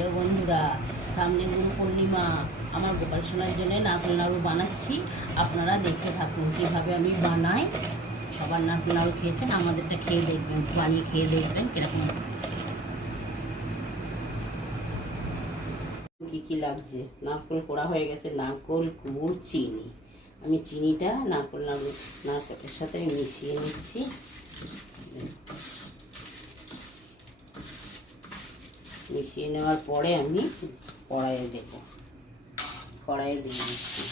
Hello বন্ধুরা, সামনে গুরু পূর্ণিমা। আমার গোপাল সোনার জন্য নারকেল নাড়ু বানাচ্ছি। আপনারা দেখতে থাকুন কীভাবে আমি বানাই। সবার নারকেল নাড়ু খেয়েছেন, আমাদেরটা খেয়ে দেখবেন, বানিয়ে খেয়ে দেখবেন কীরকম কী কী লাগছে। নারকেল কোড়া হয়ে গেছে, নারকেল, গুড়, চিনি। আমি চিনিটা নারকেলের সাথে মিশিয়ে নিচ্ছি। মিশিয়ে নেওয়ার পরে আমি কড়াইয়ে দেবো, কড়াইয়ে দিয়ে দিচ্ছি।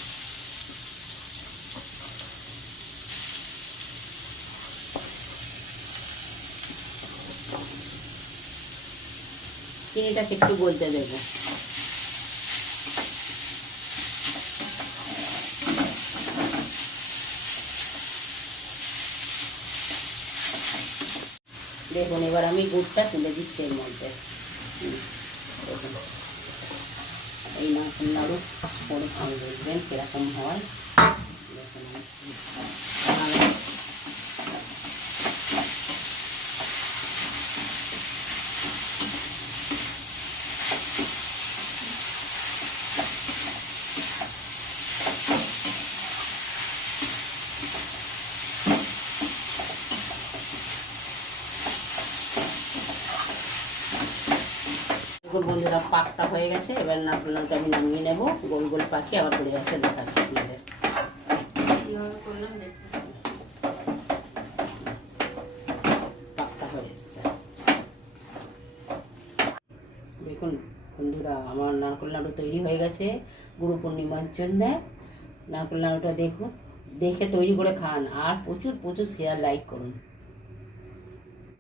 চিনিটাকে একটু গলতে দেবো। দেখুন এবার আমি গুড়টা তুলে দিচ্ছি এর মধ্যে। দেখুন এই নারকেল নাড়ু করে খান, দেখবেন কীরকম হয়। দেখুন বন্ধুরা, পাকটা হয়ে গেছে। এবার নারকেল নাড়ুটা আমি নামিয়ে নেবো। গোল গোল পাকি আবার পড়ে গেছে, দেখাচ্ছি আপনাদের কীভাবে করলাম। পাকটা হয়ে এসছে। দেখুন বন্ধুরা, আমার নারকেল নাড়ু তৈরি হয়ে গেছে গুরু পূর্ণিমার জন্যে। নারকেল নাড়ুটা দেখুন, দেখে তৈরি করে খান, আর প্রচুর প্রচুর শেয়ার লাইক করুন।